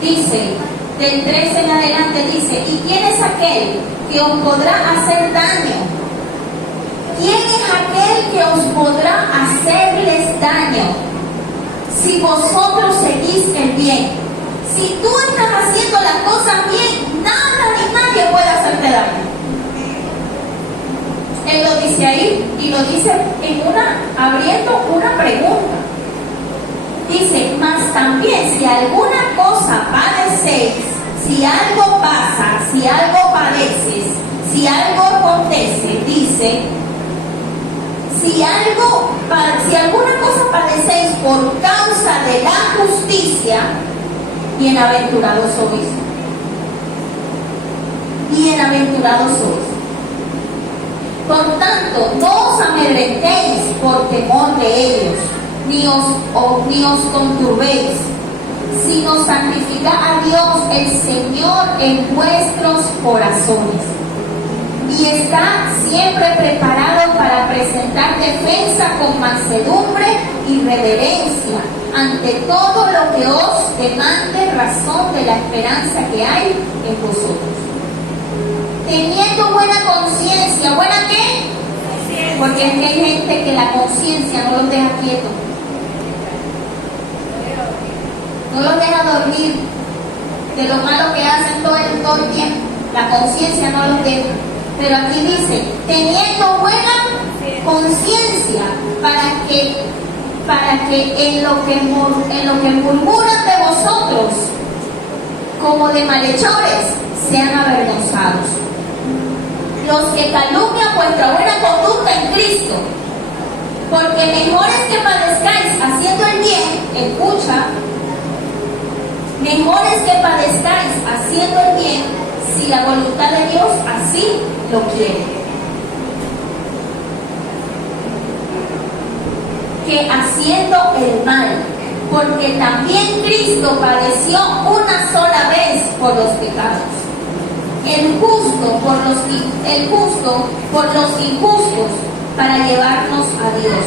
Dice, del 3 en adelante dice, ¿y quién es aquel que os podrá hacer daño? ¿Quién es aquel que os podrá hacerles daño si vosotros seguís el bien? Si tú estás haciendo las cosas bien, nada ni nadie puede hacerte daño. Él lo dice ahí y lo dice abriendo una pregunta. Dice, mas también si alguna cosa padecéis, si algo pasa, si algo padeces, si algo acontece, dice, si alguna cosa padecéis por causa de la justicia, bienaventurados sois. Bienaventurados sois. Por tanto, no os amedrentéis por temor de ellos, ni os conturbéis, sino santificad a Dios el Señor en vuestros corazones. Y está siempre preparado para presentar defensa con mansedumbre y reverencia ante todo lo que os demande razón de la esperanza que hay en vosotros. Teniendo buena conciencia, ¿buena qué? Porque es que hay gente que la conciencia no los deja quietos. No los deja dormir de lo malo que hacen todo el tiempo. La conciencia no los deja. Pero aquí dice, teniendo buena conciencia para que en lo que murmuran de vosotros, como de malhechores, sean avergonzados. Los que calumnian vuestra buena conducta en Cristo, porque mejor es que padezcáis haciendo el bien, escucha, mejor es que padezcáis haciendo el bien, si la voluntad de Dios así lo quiere, que haciendo el mal. porque también Cristo padeció una sola vez por los pecados, el justo por los injustos, para llevarnos a Dios,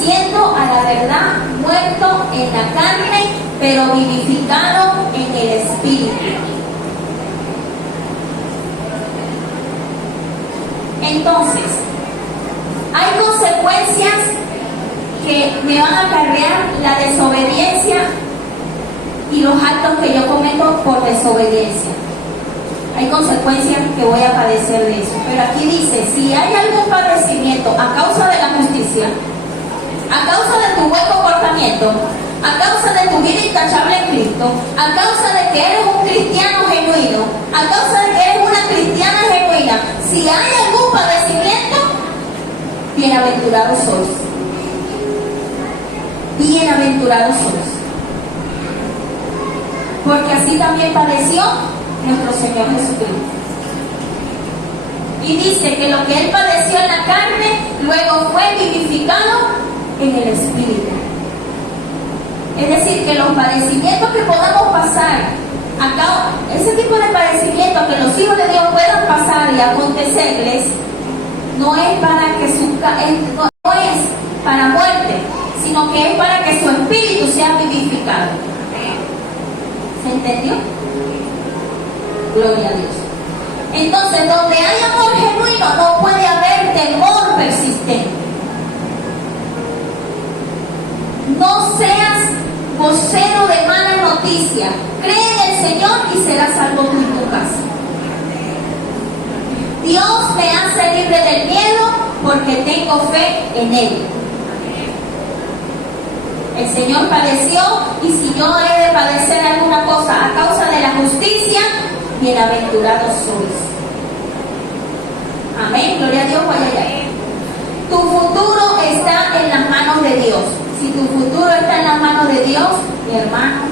siendo a la verdad muerto en la carne, pero vivificado en el Espíritu. Entonces, hay consecuencias que me van a acarrear la desobediencia y los actos que yo cometo por desobediencia. Hay consecuencias que voy a padecer de eso. Pero aquí dice, si hay algún padecimiento a causa de la justicia, a causa de tu buen comportamiento, a causa de tu vida intachable en Cristo, a causa de que eres un cristiano genuino, a causa de que eres una cristiana genuina, si hay algún padecimiento, bienaventurados sois. Bienaventurados sois. Porque así también padeció nuestro Señor Jesucristo. Y dice que lo que Él padeció en la carne, luego fue vivificado en el Espíritu. Es decir, que los padecimientos que podamos pasar, ese tipo de padecimientos que los hijos de Dios puedan pasar y acontecerles, no es para que no es para muerte, sino que es para que su espíritu sea vivificado. ¿Se entendió? Gloria a Dios. Entonces, donde hay amor genuino, no puede haber temor persistente. No seas vocero de mala noticia. Cree en el Señor y serás salvo tú y tu casa. Dios me hace libre del miedo porque tengo fe en Él. El Señor padeció, y si yo he de padecer alguna cosa a causa de la justicia, bienaventurados sois. Amén, gloria a Dios, vaya allá. Tu futuro está en las manos de Dios. Si tu futuro está en las manos de Dios, mi hermano,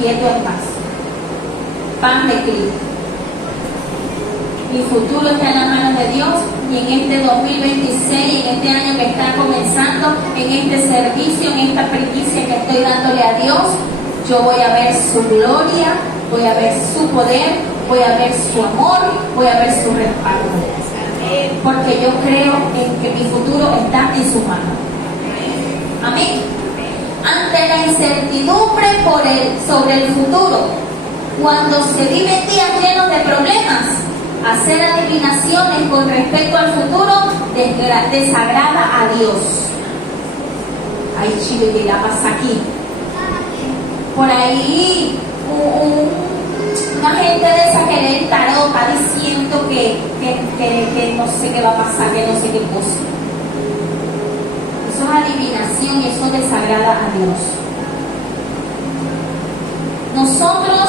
quieto en paz. Paz de Cristo. Mi futuro está en las manos de Dios, y en este 2026, en este año que está comenzando, en este servicio, en esta primicia que estoy dándole a Dios, yo voy a ver su gloria, voy a ver su poder, voy a ver su amor, voy a ver su respaldo. Porque yo creo en que mi futuro está en su mano. Amén. Ante la incertidumbre sobre el futuro, cuando se viven días llenos de problemas, hacer adivinaciones con respecto al futuro desagrada a Dios. Ay, chive, la pasa aquí. Por ahí una gente de esa que lee el tarot está diciendo que no sé qué va a pasar, que no sé qué cosa. Eso es adivinación y eso desagrada a Dios. Nosotros,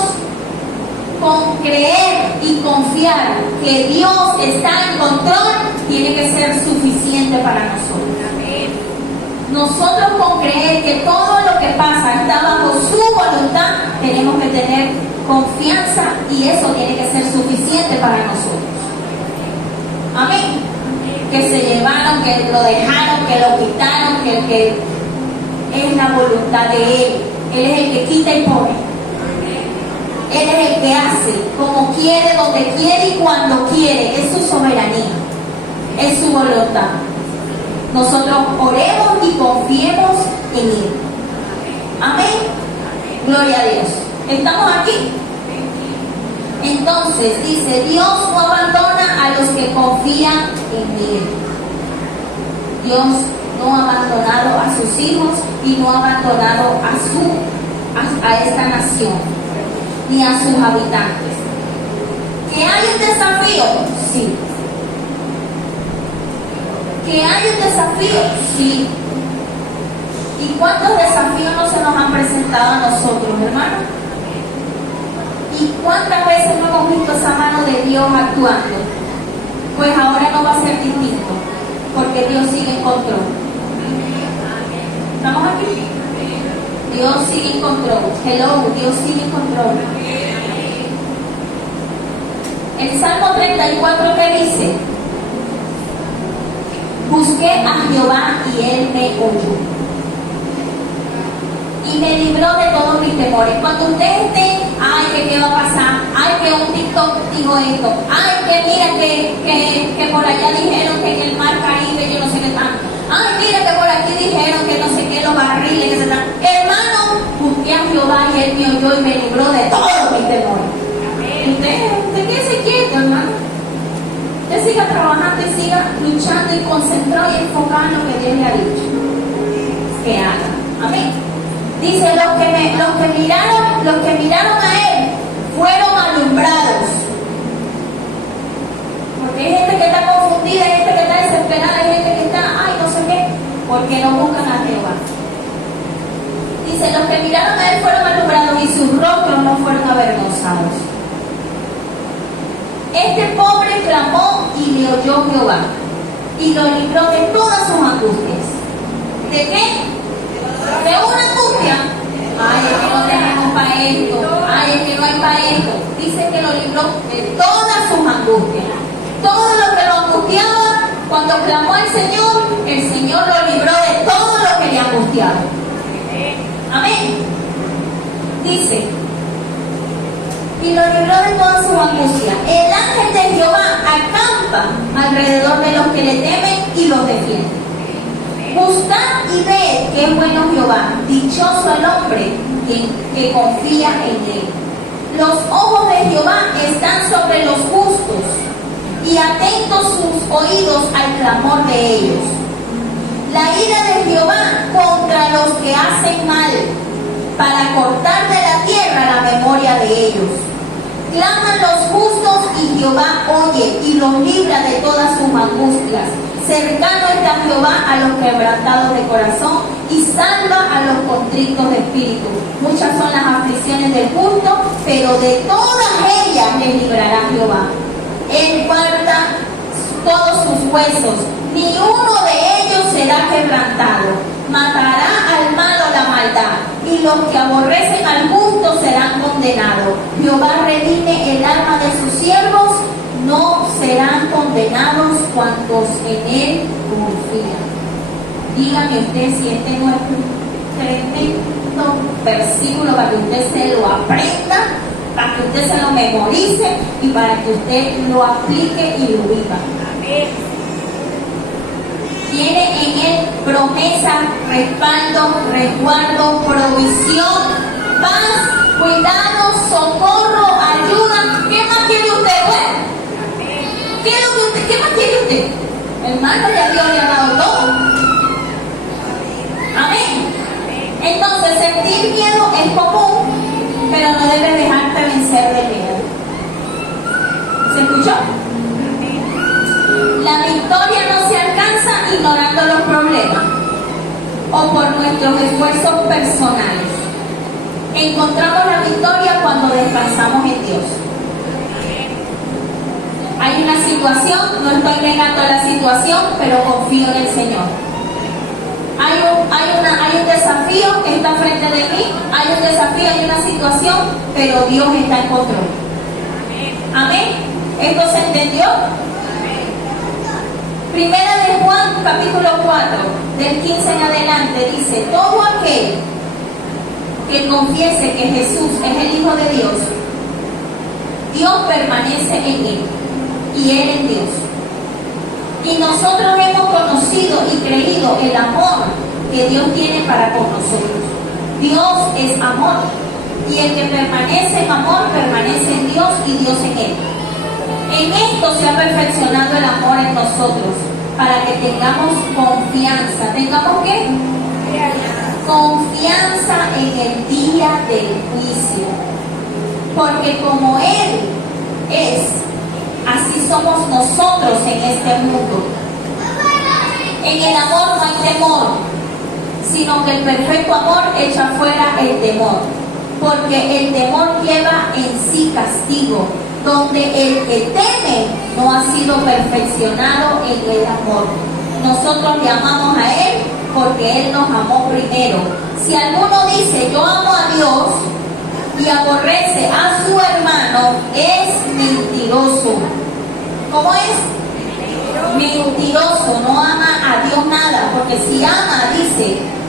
con creer y confiar que Dios está en control, tiene que ser suficiente para nosotros. Nosotros, con creer que todo lo que pasa está bajo su voluntad, tenemos que tener confianza, y eso tiene que ser suficiente para nosotros. Amén. Que se llevaron, que lo dejaron, que lo quitaron, que es la voluntad de Él. Él es el que quita y pone. Él es el que hace como quiere, donde quiere y cuando quiere. Es su soberanía, es su voluntad. Nosotros oremos y confiemos en Él. Amén. Gloria a Dios. ¿Estamos aquí? Entonces dice, Dios no abandona a los que confían en Él. Dios no ha abandonado a sus hijos y no ha abandonado a esta nación ni a sus habitantes. ¿Que hay un desafío? Sí. ¿Que hay un desafío? Sí. ¿Y cuántos desafíos no se nos han presentado a nosotros, hermanos? ¿Y cuántas veces no hemos visto esa mano de Dios actuando? Pues ahora no va a ser distinto, porque Dios sigue en control. ¿Estamos aquí? Dios sigue en control. Hello, Dios sigue en control. El Salmo 34 que dice: busqué a Jehová y Él me oyó. Y me libró de todos mis temores. Cuando usted esté, ay, que qué va a pasar, ay, que un TikTok dijo esto, ay, que mira que por allá dijeron que en el mar Caribe yo no sé qué están, ay, mira que por aquí dijeron que no sé qué, los barriles que se están. Hermano, busqué a Jehová y Él me oyó y me libró de todos mis temores. Usted quédese quieto, hermano. Usted siga trabajando y siga luchando y concentrado y enfocado en lo que Dios le ha dicho que haga. Amén. Dice, los que miraron a Él fueron alumbrados. Porque hay gente que está confundida, hay gente que está desesperada, hay gente que está, ay, no sé qué, porque no buscan a Jehová. Dice, los que miraron a Él fueron alumbrados y sus rostros no fueron avergonzados. Este pobre clamó y le oyó Jehová y lo libró de todas sus angustias. ¿De qué? De una angustia. Ay, es que no tenemos para esto. Ay, es que no hay para esto. Dice que lo libró de todas sus angustias. Todo lo que lo angustiaba, cuando clamó al Señor, el Señor lo libró de todo lo que le angustiaba. Amén. Dice, y lo libró de todas sus angustias. El ángel de Jehová acampa alrededor de los que le temen y los defiende. Buscad y ved que es bueno Jehová, dichoso el hombre que confía en Él. Los ojos de Jehová están sobre los justos y atentos sus oídos al clamor de ellos. La ira de Jehová contra los que hacen mal, para cortar de la tierra la memoria de ellos. Claman los justos y Jehová oye y los libra de todas sus angustias. Cercano está Jehová a los quebrantados de corazón y salva a los contritos de espíritu. Muchas son las aflicciones del justo, pero de todas ellas les librará Jehová. Él guarda todos sus huesos, ni uno de ellos será quebrantado. Matará al malo la maldad, y los que aborrecen al justo serán condenados. Jehová redime el alma de sus siervos, no serán condenados cuantos en Él confían. Dígame usted si este no es un tremendo versículo para que usted se lo aprenda, para que usted se lo memorice y para que usted lo aplique y lo viva. Amén. Tiene en Él promesa, respaldo, resguardo, provisión, paz, cuidado, socorro, ayuda. ¿Qué más quiere usted? ¿Qué más quiere usted? Hermano, ya Dios le ha dado todo. Amén. Entonces, sentir miedo es común, pero no debe dejarte vencer del miedo. ¿Se escuchó? La victoria no se alcanza ignorando los problemas o por nuestros esfuerzos personales. Encontramos la victoria cuando descansamos en Dios. Hay una situación, no estoy negando la situación, pero confío en el Señor. Hay un desafío que está frente de mí, hay un desafío, hay una situación, pero Dios está en control. Amén. ¿Esto se entendió? Primera de Juan, capítulo 4, del 15 en adelante, dice: todo aquel que confiese que Jesús es el Hijo de Dios, Dios permanece en Él y Él en Dios. Y nosotros hemos conocido y creído el amor que Dios tiene para con nosotros. Dios es amor, y el que permanece en amor permanece en Dios y Dios en Él. En esto se ha perfeccionado el amor en nosotros, para que tengamos confianza. ¿Tengamos qué? Confianza en el día del juicio. Porque como Él es, así somos nosotros en este mundo. En el amor no hay temor, sino que el perfecto amor echa fuera el temor. Porque el temor lleva en sí castigo, donde el que teme no ha sido perfeccionado en el amor. Nosotros le amamos a Él porque Él nos amó primero. Si alguno dice yo amo a Dios y aborrece a su hermano, es mentiroso. ¿Cómo es? Mentiroso, no ama a Dios nada, porque si ama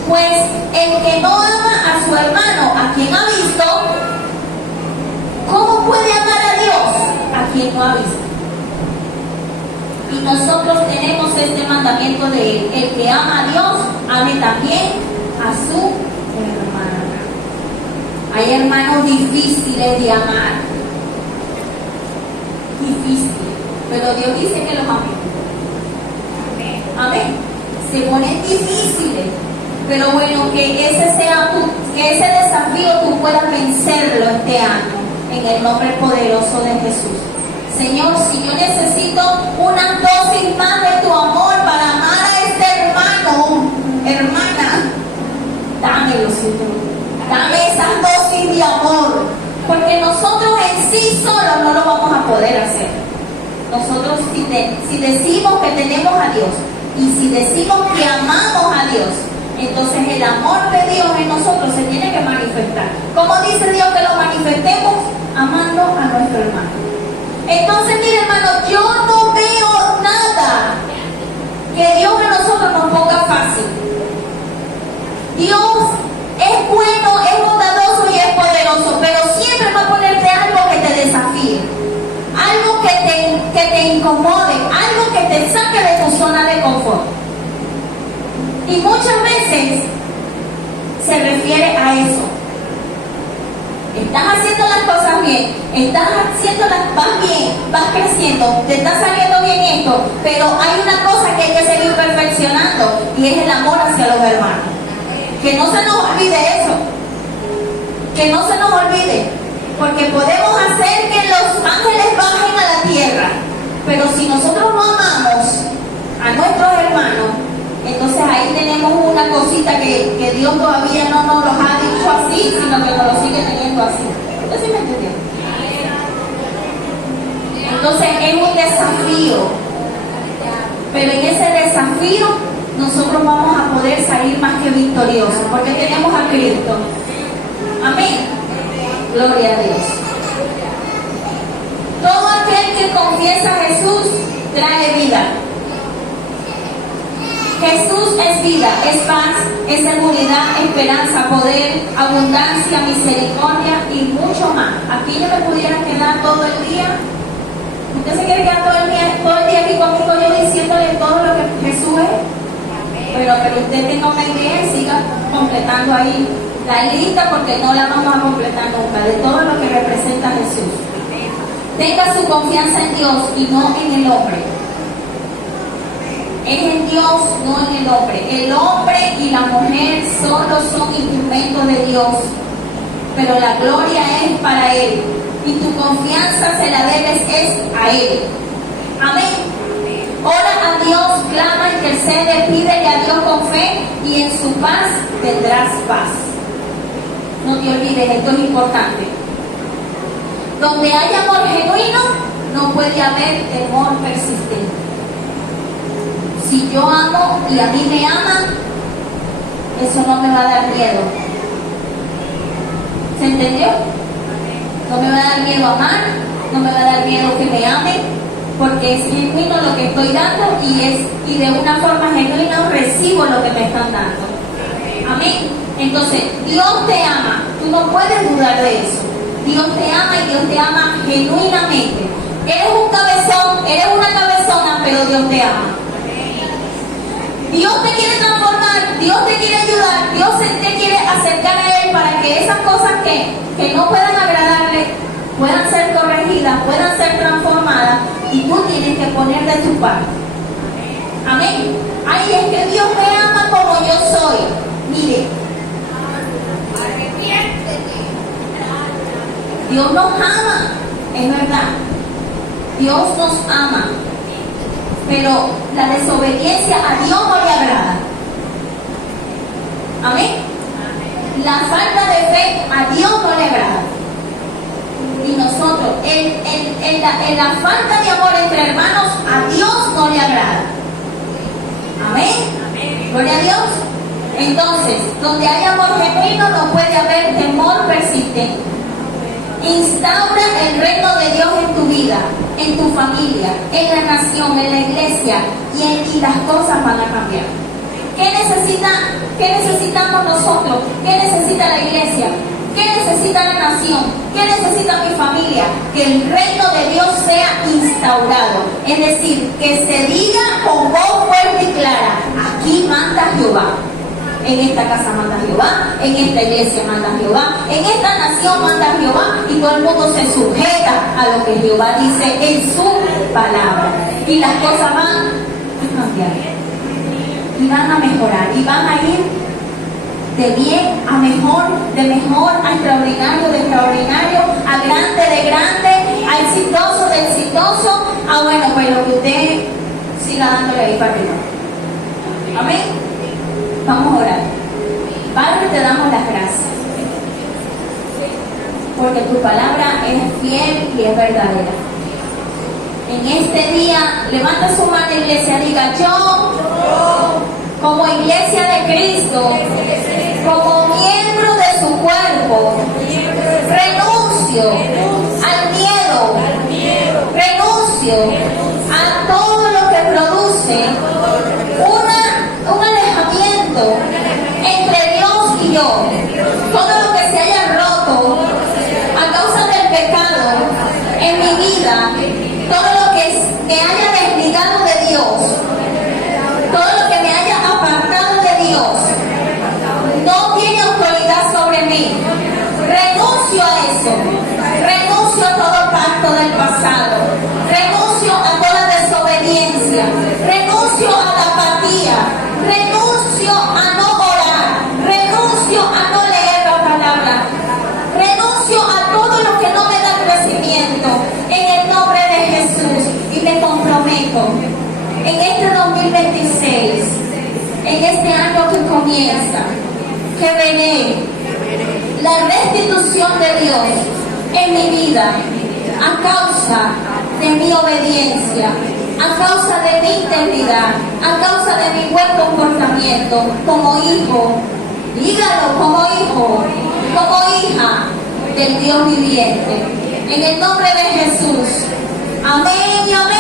Pues el que no ama a su hermano, a quien ha visto, ¿cómo puede amar a Dios a quien no ha visto? Y nosotros tenemos este mandamiento de él: el que ama a Dios, ame también a su hermano. Hay hermanos difíciles de amar, difíciles, pero Dios dice que los ame. Amén. Se ponen difíciles, pero bueno, que ese desafío tú puedas vencerlo este año, en el nombre poderoso de Jesús. Señor, si yo necesito una dosis más de tu amor para amar a este hermano, hermana, dámelo, Señor. Dame esa dosis de amor, porque nosotros en sí solos no lo vamos a poder hacer. Nosotros si decimos que tenemos a Dios y si decimos que amamos a Dios, entonces el amor de Dios en nosotros se tiene que manifestar. ¿Cómo dice Dios que lo manifestemos? Amando a nuestro hermano. Entonces, mire, hermano, yo no veo nada que Dios a nosotros nos ponga fácil. Dios es bueno, es bondadoso y es poderoso, pero siempre va a ponerte algo que te desafíe, algo que te incomode, algo que te saque de tu zona de confort. Y muchas veces se refiere a eso. Estás haciendo las cosas bien, vas bien, vas creciendo, te está saliendo bien esto, pero hay una cosa que hay que seguir perfeccionando y es el amor hacia los hermanos. Que no se nos olvide eso, que no se nos olvide, porque podemos hacer que los ángeles bajen a la tierra, pero si nosotros no amamos a nuestros hermanos, entonces ahí tenemos una cosita que Dios todavía no nos los ha dicho así, sino que nos lo sigue teniendo así. ¿Usted sí me entendió? Entonces es un desafío, pero en ese desafío nosotros vamos a poder salir más que victoriosos, porque tenemos a Cristo. Amén. Gloria a Dios. Todo aquel que confiesa a Jesús trae vida. Jesús es vida, es paz, es seguridad, esperanza, poder, abundancia, misericordia y mucho más. Aquí yo me pudiera quedar todo el día. ¿Usted se quiere quedar todo el día aquí conmigo yo diciéndole todo lo que Jesús es? Pero usted tenga una idea y siga completando ahí la lista, porque no la vamos a completar nunca, de todo lo que representa Jesús. Tenga su confianza en Dios y no en el hombre. Es en Dios, no en el hombre. El hombre y la mujer solo son instrumentos de Dios, pero la gloria es para Él, y tu confianza se la debes es a Él. Amén. Ora a Dios, clama, intercede, pídele a Dios con fe, y en su paz tendrás paz. No te olvides, esto es importante. Donde hay amor genuino, no puede haber temor persistente. Si yo amo y a mí me aman, eso no me va a dar miedo. ¿Se entendió? No me va a dar miedo amar, no me va a dar miedo que me amen, porque es genuino lo que estoy dando y de una forma genuina recibo lo que me están dando. Amén. Entonces, Dios te ama, tú no puedes dudar de eso. Dios te ama y Dios te ama genuinamente. Eres un cabezón, eres una cabezona, pero Dios te ama. Dios te quiere transformar, Dios te quiere ayudar, Dios te quiere acercar a Él para que esas cosas que no puedan agradarle puedan ser corregidas, puedan ser transformadas, y tú tienes que poner de tu parte. Amén. Ay, es que Dios me ama como yo soy. Mire, Dios nos ama, es verdad. Dios nos ama, pero la desobediencia a Dios no le agrada. Amén. La falta de fe a Dios no le agrada. Y nosotros, en la falta de amor entre hermanos, a Dios no le agrada. Amén. Gloria a Dios. Entonces, donde hay amor genuino no puede haber temor persistente. Instaura el reino de Dios en tu vida, en tu familia, en la nación, en la iglesia, y las cosas van a cambiar. ¿Qué necesitamos nosotros? ¿Qué necesita la iglesia? ¿Qué necesita la nación? ¿Qué necesita mi familia? Que el reino de Dios sea instaurado. Es decir, que se diga con voz fuerte y clara: aquí manda Jehová. En esta casa manda Jehová, en esta iglesia manda Jehová, en esta nación manda Jehová, y todo el mundo se sujeta a lo que Jehová dice en su palabra. Y las cosas van a cambiar, y van a mejorar, y van a ir de bien a mejor, de mejor a extraordinario, de extraordinario a grande, de grande a exitoso, de exitoso a bueno, pues lo que usted siga dándole ahí para arriba. Amén. Vamos a orar. Padre, te damos las gracias, porque tu palabra es fiel y es verdadera. En este día, levanta su mano, iglesia, diga: yo, como iglesia de Cristo, como miembro de su cuerpo, renuncio al miedo, renuncio a todo lo que produce un alejamiento entre Dios y yo. Todo lo que se haya roto a causa del pecado en mi vida, todo lo que me haya desligado de Dios, todo lo que me haya apartado de Dios, no tiene autoridad sobre mí. Renuncio a eso. Renuncio a todo pacto del pasado. Renuncio a toda desobediencia. Renuncio a la apatía. Renuncio a no orar. Renuncio a no leer la palabra. Renuncio a todo lo que no me da crecimiento. En el nombre de Jesús. Y me comprometo en este 2026, en este año que comienza, que veré la restitución de Dios en mi vida a causa de mi obediencia, a causa de mi integridad, a causa de mi buen comportamiento como hijo, dígalo, como hijo, como hija del Dios viviente. En el nombre de Jesús. Amén y amén.